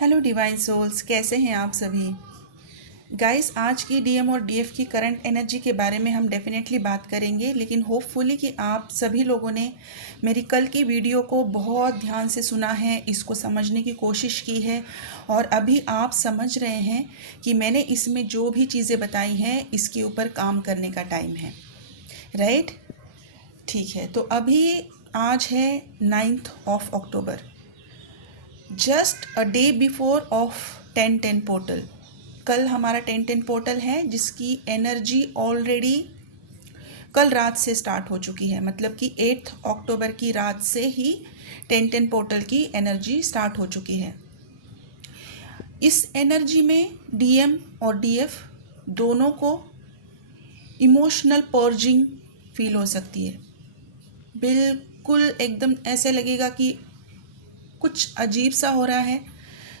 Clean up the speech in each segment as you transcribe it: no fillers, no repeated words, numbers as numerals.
Hello divine souls, कैसे हैं आप सभी। गाइस, आज की डीएम और डीएफ की करंट एनर्जी के बारे में हम डेफिनेटली बात करेंगे, लेकिन होपफुली कि आप सभी लोगों ने मेरी कल की वीडियो को बहुत ध्यान से सुना है, इसको समझने की कोशिश की है और अभी आप समझ रहे हैं कि मैंने इसमें जो भी चीज़ें बताई हैं इसके ऊपर काम करने का टाइम है, राइट। ठीक है, तो अभी आज है 9th of October, just a day before of 10-10 portal. कल हमारा 10-10 पोर्टल है जिसकी एनर्जी ऑलरेडी कल रात से स्टार्ट हो चुकी है, मतलब कि 8 अक्टूबर की रात से ही 10-10 पोर्टल की एनर्जी स्टार्ट हो चुकी है। इस एनर्जी में डीएम और डीएफ दोनों को इमोशनल पर्जिंग फील हो सकती है। बिल्कुल एकदम ऐसे लगेगा कि कुछ अजीब सा हो रहा है,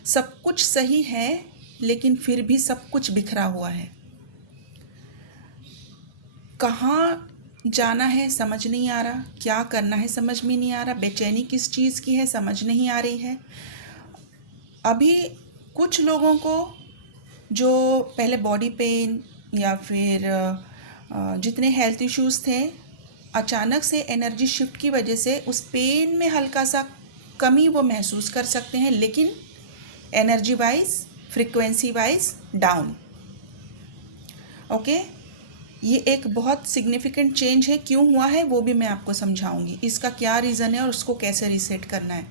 सब कुछ सही है लेकिन फिर भी सब कुछ बिखरा हुआ है। कहाँ जाना है समझ नहीं आ रहा, क्या करना है समझ में नहीं आ रहा, बेचैनी किस चीज़ की है समझ नहीं आ रही है। अभी कुछ लोगों को जो पहले बॉडी पेन या फिर जितने हेल्थ इश्यूज़ थे, अचानक से एनर्जी शिफ्ट की वजह से उस पेन में हल्का सा कमी वो महसूस कर सकते हैं, लेकिन energy wise, frequency wise down. Okay, ये एक बहुत सिग्निफिकेंट चेंज है। क्यों हुआ है वो भी मैं आपको समझाऊंगी, इसका क्या रीज़न है और उसको कैसे रीसेट करना है।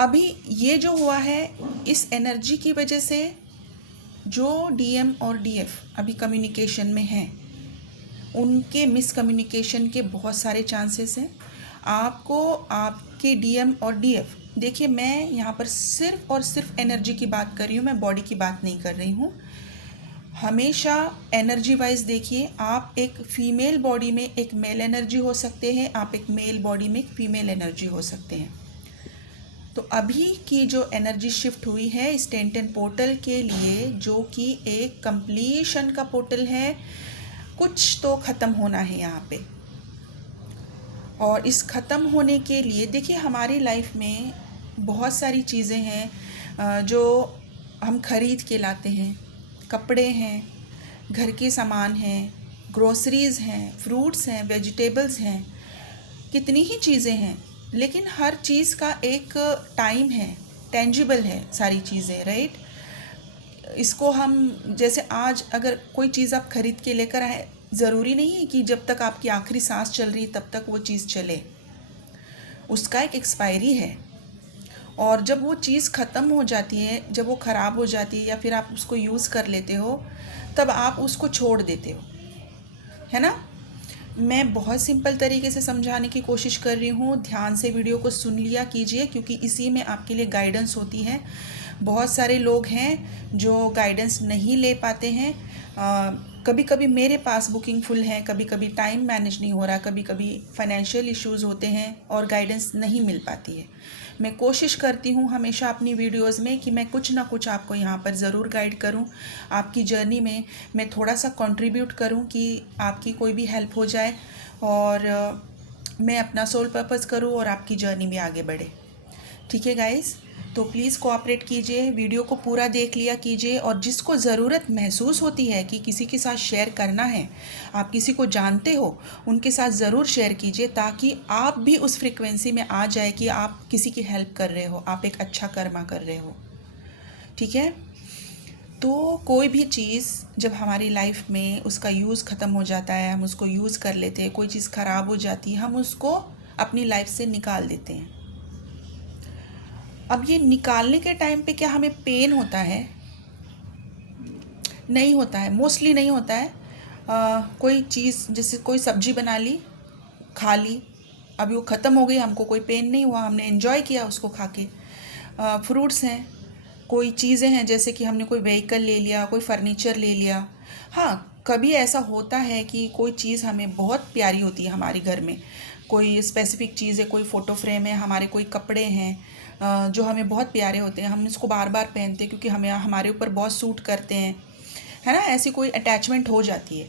अभी ये जो हुआ है, इस एनर्जी की वजह से जो डीएम और डीएफ अभी कम्युनिकेशन में हैं, उनके मिसकम्युनिकेशन के बहुत सारे चांसेस हैं। आपको आपके डीएम और डीएफ, देखिए मैं यहाँ पर सिर्फ और सिर्फ एनर्जी की बात कर रही हूँ, मैं बॉडी की बात नहीं कर रही हूँ। हमेशा एनर्जी वाइज देखिए, आप एक फीमेल बॉडी में एक मेल एनर्जी हो सकते हैं, आप एक मेल बॉडी में एक फीमेल एनर्जी हो सकते हैं। तो अभी की जो एनर्जी शिफ्ट हुई है इस 10-10 पोर्टल के लिए, जो कि एक कंप्लीशन का पोर्टल है, कुछ तो ख़त्म होना है यहाँ पे। और इस ख़त्म होने के लिए देखिए, हमारी लाइफ में बहुत सारी चीज़ें हैं जो हम खरीद के लाते हैं। कपड़े हैं, घर के सामान हैं, ग्रोसरीज़ हैं, फ्रूट्स हैं, वेजिटेबल्स हैं, कितनी ही चीज़ें हैं, लेकिन हर चीज़ का एक टाइम है, टेंजिबल है सारी चीज़ें, राइट। इसको हम जैसे आज अगर कोई चीज़ आप खरीद के लेकर आए, ज़रूरी नहीं है कि जब तक आपकी आखिरी सांस चल रही है तब तक वो चीज़ चले, उसका एक एक्सपायरी है। और जब वो चीज़ ख़त्म हो जाती है, जब वो ख़राब हो जाती है या फिर आप उसको यूज़ कर लेते हो, तब आप उसको छोड़ देते हो, है ना। मैं बहुत सिंपल तरीके से समझाने की कोशिश कर रही हूँ, ध्यान से वीडियो को सुन लिया कीजिए, क्योंकि इसी में आपके लिए गाइडेंस होती है। बहुत सारे लोग हैं जो गाइडेंस नहीं ले पाते हैं। कभी कभी मेरे पास बुकिंग फुल है, कभी कभी टाइम मैनेज नहीं हो रहा, कभी कभी फाइनेंशियल इश्यूज़ होते हैं और गाइडेंस नहीं मिल पाती है। मैं कोशिश करती हूँ हमेशा अपनी वीडियोस में कि मैं कुछ ना कुछ आपको यहाँ पर ज़रूर गाइड करूँ, आपकी जर्नी में मैं थोड़ा सा कंट्रीब्यूट करूँ कि आपकी कोई भी हेल्प हो जाए और मैं अपना सोल पर्पस करूँ और आपकी जर्नी में आगे बढ़े। ठीक है गाइस, तो प्लीज़ कोऑपरेट कीजिए, वीडियो को पूरा देख लिया कीजिए, और जिसको ज़रूरत महसूस होती है कि किसी के साथ शेयर करना है, आप किसी को जानते हो, उनके साथ ज़रूर शेयर कीजिए, ताकि आप भी उस फ्रिक्वेंसी में आ जाए कि आप किसी की हेल्प कर रहे हो, आप एक अच्छा कर्मा कर रहे हो। ठीक है, तो कोई भी चीज़ जब हमारी लाइफ में उसका यूज़ ख़त्म हो जाता है, हम उसको यूज़ कर लेते हैं, कोई चीज़ ख़राब हो जाती है, हम उसको अपनी लाइफ से निकाल देते हैं। अब ये निकालने के टाइम पे क्या हमें पेन होता है? नहीं होता है, मोस्टली नहीं होता है। कोई चीज़ जैसे कोई सब्जी बना ली, खा ली, अभी वो ख़त्म हो गई, हमको कोई पेन नहीं हुआ, हमने एंजॉय किया उसको खा के। फ्रूट्स हैं, कोई चीज़ें हैं जैसे कि हमने कोई व्हीकल ले लिया, कोई फर्नीचर ले लिया। हाँ, कभी ऐसा होता है कि कोई चीज़ हमें बहुत प्यारी होती है हमारे घर में, कोई स्पेसिफिक चीज़ है, कोई फ़ोटो फ्रेम है, हमारे कोई कपड़े हैं जो हमें बहुत प्यारे होते हैं, हम इसको बार बार पहनते हैं क्योंकि हमें हमारे ऊपर बहुत सूट करते हैं, है ना। ऐसी कोई अटैचमेंट हो जाती है,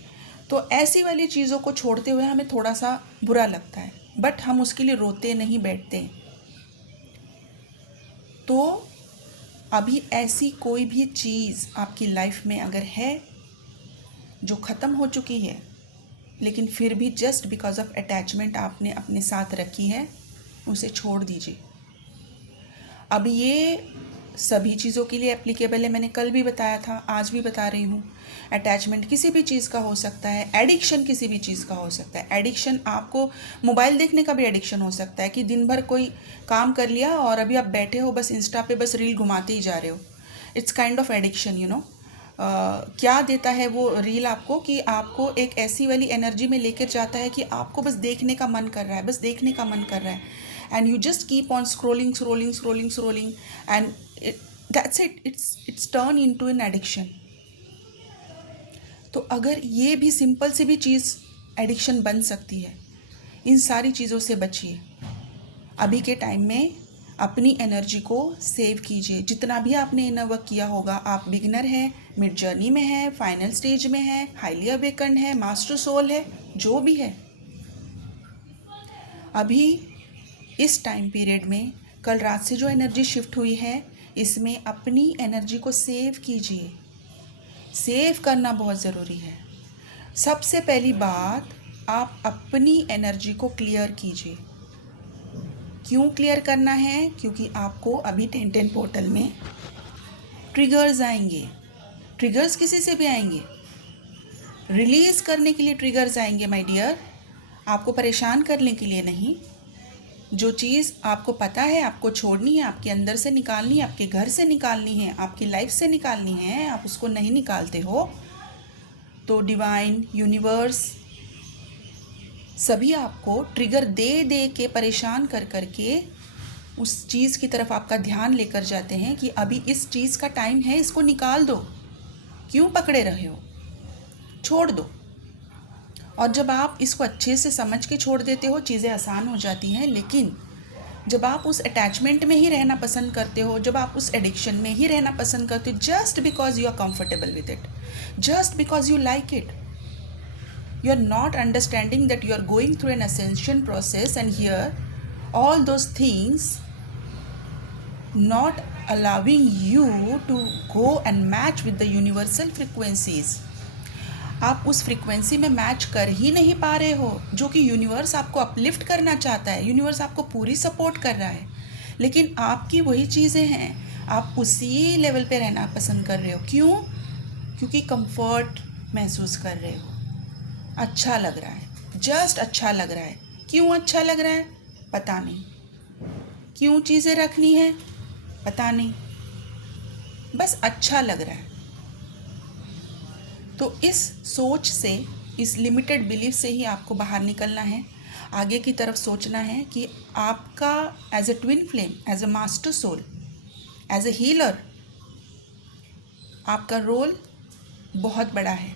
तो ऐसी वाली चीज़ों को छोड़ते हुए हमें थोड़ा सा बुरा लगता है, बट हम उसके लिए रोते नहीं, बैठते हैं। तो अभी ऐसी कोई भी चीज़ आपकी लाइफ में अगर है जो ख़त्म हो चुकी है, लेकिन फिर भी जस्ट बिकॉज ऑफ अटैचमेंट आपने अपने साथ रखी है, उसे छोड़ दीजिए। अब ये सभी चीज़ों के लिए एप्लीकेबल है। मैंने कल भी बताया था, आज भी बता रही हूँ। अटैचमेंट किसी भी चीज़ का हो सकता है, एडिक्शन किसी भी चीज़ का हो सकता है। एडिक्शन आपको मोबाइल देखने का भी एडिक्शन हो सकता है कि दिन भर कोई काम कर लिया और अभी आप बैठे हो बस इंस्टा पे बस रील घुमाते ही जा रहे हो। It's kind of addiction, you know. क्या देता है वो रील आपको कि आपको एक ऐसी वाली एनर्जी में लेकर जाता है कि आपको बस देखने का मन कर रहा है, बस देखने का मन कर रहा है, and you just keep on scrolling and that's it, it's turned into an addiction. तो अगर ये भी सिंपल सी भी चीज़ एडिक्शन बन सकती है, इन सारी चीज़ों से बचिए। अभी के टाइम में अपनी एनर्जी को सेव कीजिए। जितना भी आपने इनर वर्क किया होगा, आप बिगिनर हैं, मिड जर्नी में है, फाइनल स्टेज में है, हाईली अवेकन्ड है, मास्टर सोल है, जो भी है, अभी इस टाइम पीरियड में कल रात से जो एनर्जी शिफ्ट हुई है, इसमें अपनी एनर्जी को सेव कीजिए। सेव करना बहुत ज़रूरी है। सबसे पहली बात, आप अपनी एनर्जी को क्लियर कीजिए। क्यों क्लियर करना है? क्योंकि आपको अभी 10-10 पोर्टल में ट्रिगर्स आएंगे। ट्रिगर्स किसी से भी आएंगे, रिलीज़ करने के लिए ट्रिगर्स आएंगे माय डियर, आपको परेशान करने के लिए नहीं। जो चीज़ आपको पता है आपको छोड़नी है, आपके अंदर से निकालनी है, आपके घर से निकालनी है, आपकी लाइफ से निकालनी है, आप उसको नहीं निकालते हो, तो डिवाइन, यूनिवर्स सभी आपको ट्रिगर दे दे के परेशान कर कर के उस चीज़ की तरफ आपका ध्यान लेकर जाते हैं कि अभी इस चीज़ का टाइम है, इसको निकाल दो, क्यों पकड़े रहे हो, छोड़ दो। और जब आप इसको अच्छे से समझ के छोड़ देते हो, चीज़ें आसान हो जाती हैं। लेकिन जब आप उस अटैचमेंट में ही रहना पसंद करते हो, जब आप उस एडिक्शन में ही रहना पसंद करते हो, just because you are comfortable with it, just because you like it, you are not understanding that you are going through an ascension process, and here all those things not allowing you to go and match with the universal frequencies. आप उस frequency में match कर ही नहीं पा रहे हो जो कि यूनिवर्स आपको अपलिफ्ट करना चाहता है। यूनिवर्स आपको पूरी सपोर्ट कर रहा है, लेकिन आपकी वही चीज़ें हैं, आप उसी लेवल पे रहना पसंद कर रहे हो। क्यों? क्योंकि कंफर्ट महसूस कर रहे हो, अच्छा लग रहा है, जस्ट अच्छा लग रहा है। क्यों अच्छा लग रहा है? पता नहीं। क्यों चीज़ें रखनी है? पता नहीं, बस अच्छा लग रहा है। तो इस सोच से, इस लिमिटेड बिलीफ से ही आपको बाहर निकलना है, आगे की तरफ सोचना है कि आपका as a twin flame, as a master soul, as a healer, आपका रोल बहुत बड़ा है,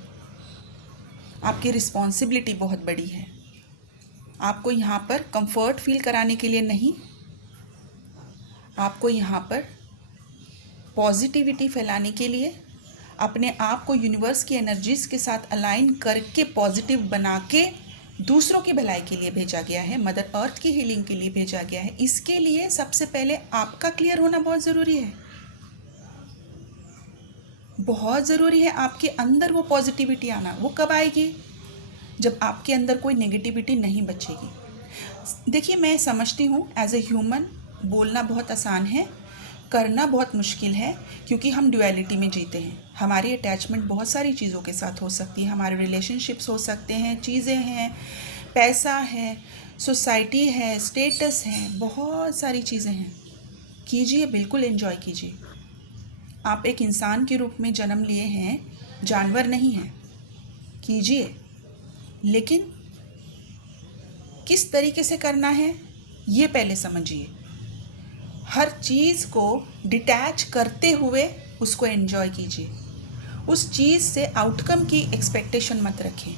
आपकी रिस्पॉन्सिबिलिटी बहुत बड़ी है। आपको यहाँ पर कंफर्ट फील कराने के लिए नहीं, आपको यहाँ पर पॉजिटिविटी फैलाने के लिए, अपने आप को यूनिवर्स की एनर्जीज़ के साथ अलाइन करके पॉजिटिव बना के दूसरों की भलाई के लिए भेजा गया है, मदर अर्थ की हीलिंग के लिए भेजा गया है। इसके लिए सबसे पहले आपका क्लियर होना बहुत ज़रूरी है, बहुत ज़रूरी है। आपके अंदर वो पॉजिटिविटी आना, वो कब आएगी? जब आपके अंदर कोई नेगेटिविटी नहीं बचेगी। देखिए, मैं समझती हूँ एज ए ह्यूमन बोलना बहुत आसान है, करना बहुत मुश्किल है, क्योंकि हम ड्युअलिटी में जीते हैं। हमारी अटैचमेंट बहुत सारी चीज़ों के साथ हो सकती है, हमारे रिलेशनशिप्स हो सकते हैं, चीज़ें हैं, पैसा है, सोसाइटी है, स्टेटस है, बहुत सारी चीज़ें हैं। कीजिए, बिल्कुल एंजॉय कीजिए। आप एक इंसान के रूप में जन्म लिए हैं, जानवर नहीं हैं। कीजिए, लेकिन किस तरीके से करना है ये पहले समझिए। हर चीज़ को डिटैच करते हुए उसको एंजॉय कीजिए। उस चीज़ से आउटकम की एक्सपेक्टेशन मत रखें,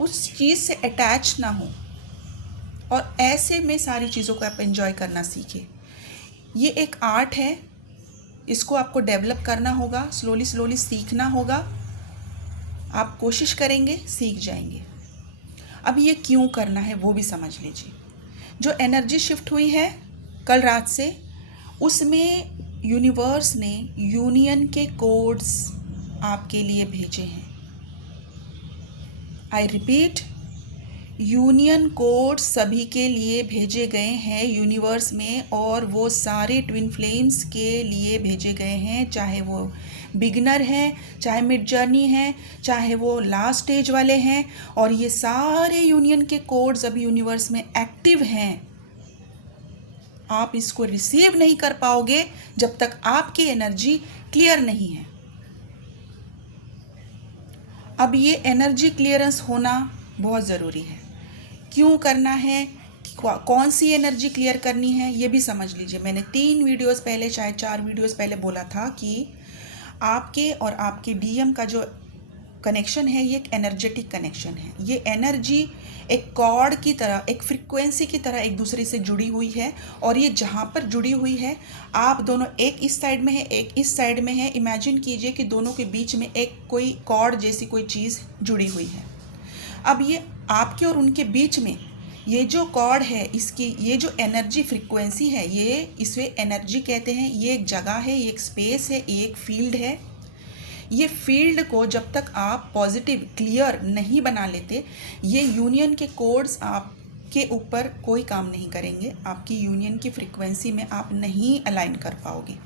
उस चीज़ से अटैच ना हो, और ऐसे में सारी चीज़ों को आप एंजॉय करना सीखें। ये एक आर्ट है, इसको आपको डेवलप करना होगा, स्लोली स्लोली सीखना होगा। आप कोशिश करेंगे, सीख जाएंगे। अब ये क्यों करना है वो भी समझ लीजिए। जो एनर्जी शिफ्ट हुई है कल रात से, उसमें यूनिवर्स ने यूनियन के कोड्स आपके लिए भेजे हैं। आई रिपीट, यूनियन कोड सभी के लिए भेजे गए हैं यूनिवर्स में, और वो सारे ट्विन फ्लेम्स के लिए भेजे गए हैं, चाहे वो बिगनर हैं, चाहे मिड जर्नी हैं, चाहे वो लास्ट स्टेज वाले हैं। और ये सारे यूनियन के कोड्स अभी यूनिवर्स में एक्टिव हैं। आप इसको रिसीव नहीं कर पाओगे जब तक आपकी एनर्जी क्लियर नहीं है। अब ये एनर्जी क्लियरेंस होना बहुत ज़रूरी है। क्यों करना है, कौन सी एनर्जी क्लियर करनी है, ये भी समझ लीजिए। मैंने 3 वीडियोस पहले, शायद 4 वीडियोस पहले बोला था कि आपके और आपके डीएम का जो कनेक्शन है ये एक एनर्जेटिक कनेक्शन है। ये एनर्जी एक कॉर्ड की तरह, एक फ्रीक्वेंसी की तरह एक दूसरे से जुड़ी हुई है। और ये जहाँ पर जुड़ी हुई है, आप दोनों, एक इस साइड में है, एक इस साइड में है। इमेजिन कीजिए कि दोनों के बीच में एक कोई कॉर्ड जैसी कोई चीज़ जुड़ी हुई है। अब ये आपके और उनके बीच में ये जो कॉर्ड है, इसकी ये जो एनर्जी फ्रीक्वेंसी है, ये इसे एनर्जी कहते हैं। ये एक जगह है, ये एक स्पेस है, ये एक फील्ड है। ये फील्ड को जब तक आप पॉजिटिव क्लियर नहीं बना लेते, ये यूनियन के कोड्स आपके ऊपर कोई काम नहीं करेंगे। आपकी यूनियन की फ्रीक्वेंसी में आप नहीं अलाइन कर पाओगे।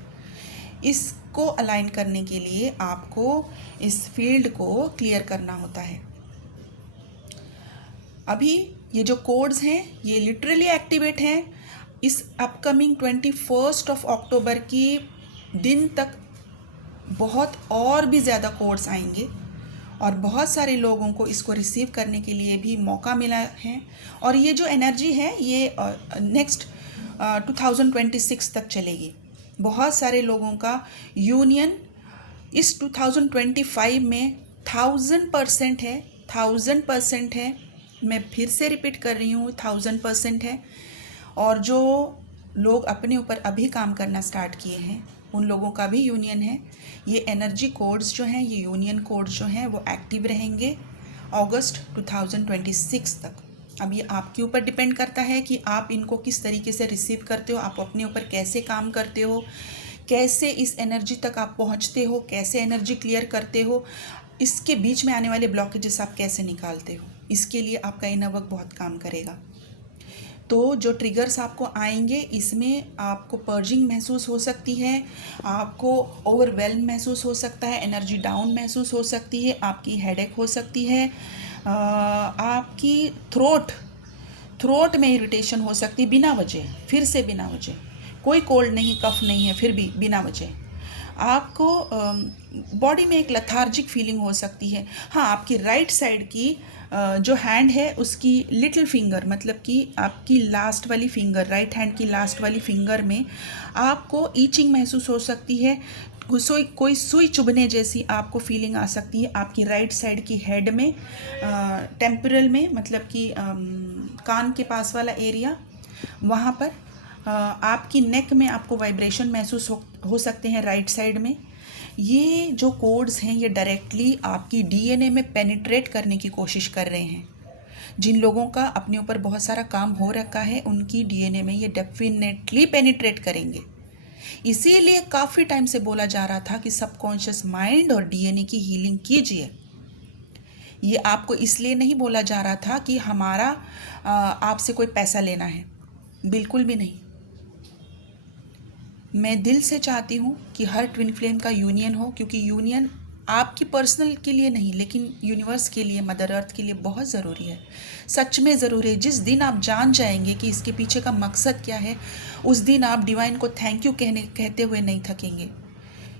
इसको अलाइन करने के लिए आपको इस फील्ड को क्लियर करना होता है। अभी ये जो कोड्स हैं ये लिटरली एक्टिवेट हैं। इस अपकमिंग 21 अक्टूबर की दिन तक बहुत और भी ज़्यादा कोड्स आएंगे, और बहुत सारे लोगों को इसको रिसीव करने के लिए भी मौका मिला है। और ये जो एनर्जी है ये नेक्स्ट 2026 तक चलेगी। बहुत सारे लोगों का यूनियन इस 2025 में 1000% है, 1000% है। मैं फिर से रिपीट कर रही हूँ, 1000% है। और जो लोग अपने ऊपर अभी काम करना स्टार्ट किए हैं, उन लोगों का भी यूनियन है। ये एनर्जी कोड्स जो हैं, ये यूनियन कोड्स जो हैं, वो एक्टिव रहेंगे अगस्त 2026 तक। अब ये आपके ऊपर डिपेंड करता है कि आप इनको किस तरीके से रिसीव करते हो, आप अपने ऊपर कैसे काम करते हो, कैसे इस एनर्जी तक आप पहुंचते हो, कैसे एनर्जी क्लियर करते हो, इसके बीच में आने वाले ब्लॉकेजेस आप कैसे निकालते हो। इसके लिए आपका इनर वर्क बहुत काम करेगा। तो जो ट्रिगर्स आपको आएंगे, इसमें आपको पर्जिंग महसूस हो सकती है, आपको ओवरवेल्म महसूस हो सकता है, एनर्जी डाउन महसूस हो सकती है, आपकी हेडेक हो सकती है, आपकी थ्रोट में इरिटेशन हो सकती है बिना वजह, फिर से बिना वजह। कोई कोल्ड नहीं, कफ नहीं है, फिर भी बिना वजह आपको बॉडी में एक लथार्जिक फीलिंग हो सकती है। हाँ, आपकी राइट साइड की जो हैंड है उसकी लिटिल फिंगर, मतलब कि आपकी लास्ट वाली फिंगर, राइट हैंड की लास्ट वाली फिंगर में आपको ईचिंग महसूस हो सकती है। कोई सुई चुभने जैसी आपको फीलिंग आ सकती है आपकी राइट साइड की हेड में, टेम्पोरल में, मतलब कि कान के पास वाला एरिया, वहाँ पर आपकी नेक में आपको वाइब्रेशन महसूस हो सकते हैं राइट साइड में। ये जो कोड्स हैं ये डायरेक्टली आपकी डीएनए में पेनिट्रेट करने की कोशिश कर रहे हैं। जिन लोगों का अपने ऊपर बहुत सारा काम हो रखा है, उनकी डीएनए में ये डेफिनेटली पेनिट्रेट करेंगे। इसीलिए काफ़ी टाइम से बोला जा रहा था कि सबकॉन्शियस माइंड और डीएनए की हीलिंग कीजिए। ये आपको इसलिए नहीं बोला जा रहा था कि हमारा आपसे कोई पैसा लेना है, बिल्कुल भी नहीं। मैं दिल से चाहती हूँ कि हर ट्विन फ्लेम का यूनियन हो, क्योंकि यूनियन आपकी पर्सनल के लिए नहीं, लेकिन यूनिवर्स के लिए, मदर अर्थ के लिए बहुत ज़रूरी है। सच में ज़रूरी है। जिस दिन आप जान जाएंगे कि इसके पीछे का मकसद क्या है, उस दिन आप डिवाइन को थैंक यू कहते हुए नहीं थकेंगे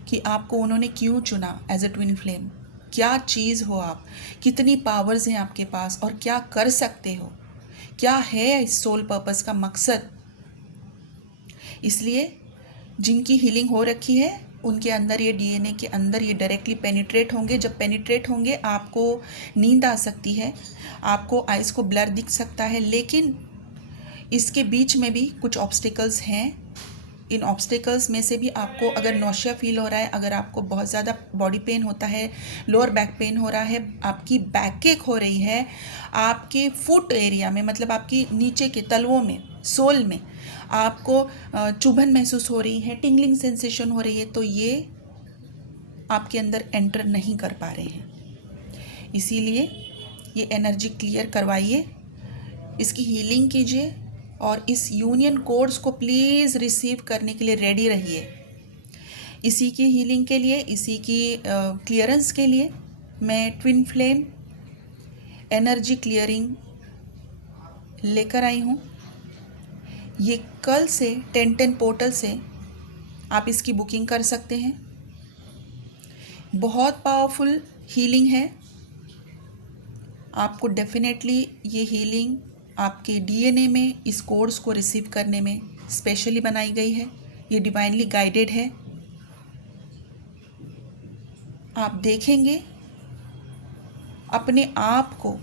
कि आपको उन्होंने क्यों चुना एज अ ट्विन फ्लेम। क्या चीज़ हो आप, कितनी पावर्स हैं आपके पास, और क्या कर सकते हो, क्या है इस सोल पर्पस का मकसद। इसलिए जिनकी हीलिंग हो रखी है उनके अंदर, ये डीएनए के अंदर ये डायरेक्टली पेनिट्रेट होंगे। जब पेनिट्रेट होंगे आपको नींद आ सकती है, आपको आइज़ को ब्लर दिख सकता है, लेकिन इसके बीच में भी कुछ ऑब्स्टिकल्स हैं। इन ऑब्स्टिकल्स में से भी आपको अगर नौशिया फील हो रहा है, अगर आपको बहुत ज़्यादा बॉडी पेन होता है, लोअर बैक पेन हो रहा है, आपकी बैक एक हो रही है, आपके फुट एरिया में, मतलब आपकी नीचे के तलवों में सोल में आपको चुभन महसूस हो रही है, टिंगलिंग सेंसेशन हो रही है, तो ये आपके अंदर एंटर नहीं कर पा रहे हैं। इसीलिए ये एनर्जी क्लियर करवाइए, इसकी हीलिंग कीजिए और इस यूनियन कोड्स को प्लीज़ रिसीव करने के लिए रेडी रहिए। इसी की हीलिंग के लिए, इसी की क्लियरेंस के लिए मैं ट्विन फ्लेम एनर्जी क्लियरिंग लेकर आई हूँ। ये कल से 10-10 पोर्टल से आप इसकी बुकिंग कर सकते हैं। बहुत पावरफुल हीलिंग है। आपको डेफिनेटली ये हीलिंग आपके डीएनए में इस कोड्स को रिसीव करने में स्पेशली बनाई गई है। ये डिवाइनली गाइडेड है। आप देखेंगे अपने आप को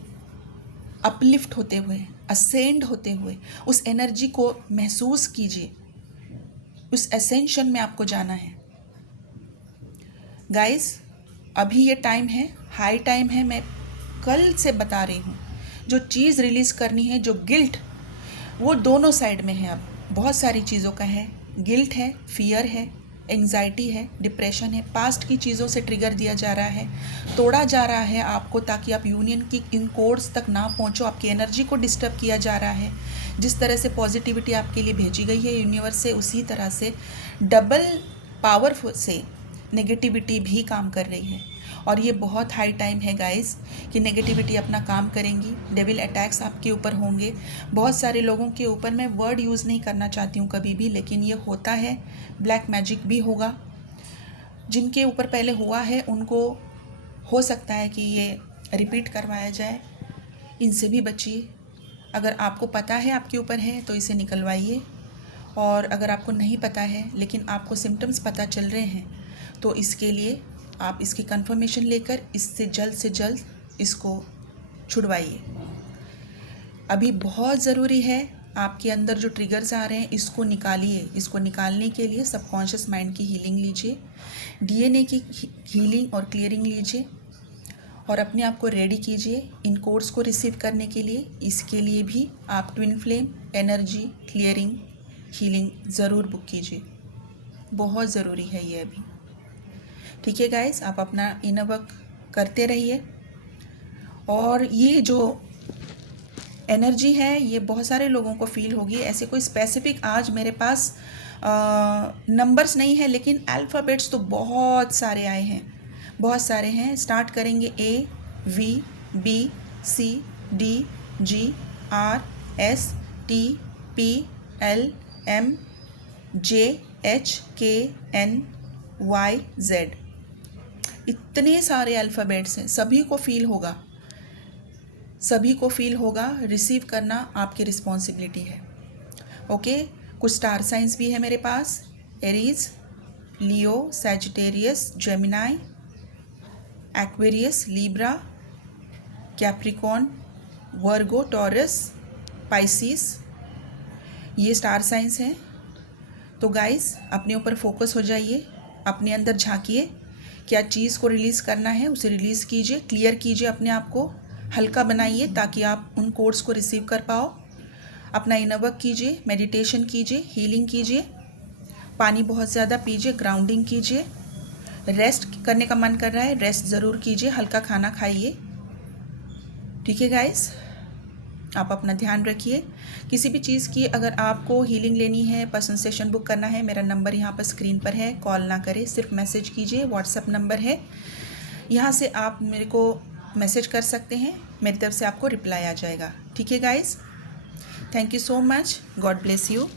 अपलिफ्ट होते हुए, असेंड होते हुए, उस एनर्जी को महसूस कीजिए। उस असेंशन में आपको जाना है। गाइस, अभी ये टाइम है, हाई टाइम है। मैं कल से बता रही हूँ, जो चीज़ रिलीज़ करनी है, जो गिल्ट, वो दोनों साइड में है। अब बहुत सारी चीज़ों का है, गिल्ट है, फियर है, एंग्जाइटी है, डिप्रेशन है। पास्ट की चीज़ों से ट्रिगर दिया जा रहा है, तोड़ा जा रहा है आपको, ताकि आप यूनियन की इन कोड्स तक ना पहुंचो। आपकी एनर्जी को डिस्टर्ब किया जा रहा है। जिस तरह से पॉजिटिविटी आपके लिए भेजी गई है यूनिवर्स से, उसी तरह से डबल पावर से नेगेटिविटी भी काम कर रही है। और ये बहुत हाई टाइम है गाइस कि नेगेटिविटी अपना काम करेंगी। डेविल अटैक्स आपके ऊपर होंगे, बहुत सारे लोगों के ऊपर। मैं वर्ड यूज़ नहीं करना चाहती हूँ कभी भी, लेकिन ये होता है। ब्लैक मैजिक भी होगा। जिनके ऊपर पहले हुआ है उनको हो सकता है कि ये रिपीट करवाया जाए। इनसे भी बचिए। अगर आपको पता है आपके ऊपर है तो इसे निकलवाइए, और अगर आपको नहीं पता है लेकिन आपको सिम्टम्स पता चल रहे हैं, तो इसके लिए आप इसकी कंफर्मेशन लेकर इससे जल्द इसको छुड़वाइए। अभी बहुत ज़रूरी है, आपके अंदर जो ट्रिगर्स आ रहे हैं इसको निकालिए। इसको निकालने के लिए सबकॉन्शियस माइंड की हीलिंग लीजिए, डीएनए की हीलिंग और क्लियरिंग लीजिए, और अपने आप को रेडी कीजिए इन कोड्स को रिसीव करने के लिए। इसके लिए भी आप twin flame energy clearing healing ज़रूर बुक कीजिए। बहुत ज़रूरी है ये अभी। ठीक है गाइस, आप अपना इनर वर्क करते रहिए। और ये जो एनर्जी है ये बहुत सारे लोगों को फील होगी। ऐसे कोई स्पेसिफिक आज मेरे पास नंबर्स नहीं है, लेकिन अल्फ़ाबेट्स तो बहुत सारे आए हैं, बहुत सारे हैं। स्टार्ट करेंगे ABCDGRSTPLMJHKNYZ। इतने सारे अल्फ़ाबेट्स हैं, सभी को फील होगा, सभी को फील होगा। रिसीव करना आपकी रिस्पॉन्सिबिलिटी है। ओके, कुछ स्टार साइंस भी है मेरे पास। Aries, Leo, Sagittarius, Gemini, Aquarius, Libra, Capricorn, Virgo, Taurus, Pisces, ये स्टार साइंस हैं। तो गाइस, अपने ऊपर फोकस हो जाइए, अपने अंदर झांकिए, क्या चीज़ को रिलीज़ करना है उसे रिलीज़ कीजिए, क्लियर कीजिए, अपने आप को हल्का बनाइए ताकि आप उन कोड्स को रिसीव कर पाओ। अपना इनर वर्क कीजिए, मेडिटेशन कीजिए, हीलिंग कीजिए, पानी बहुत ज़्यादा पीजिए, ग्राउंडिंग कीजिए। रेस्ट करने का मन कर रहा है, रेस्ट ज़रूर कीजिए, हल्का खाना खाइए। ठीक है गाइस, आप अपना ध्यान रखिए। किसी भी चीज़ की अगर आपको हीलिंग लेनी है, पर्सनल सेशन बुक करना है, मेरा नंबर यहाँ पर स्क्रीन पर है। कॉल ना करें, सिर्फ मैसेज कीजिए। व्हाट्सएप नंबर है, यहाँ से आप मेरे को मैसेज कर सकते हैं, मेरी तरफ से आपको रिप्लाई आ जाएगा। ठीक है guys, thank you so much, God bless you.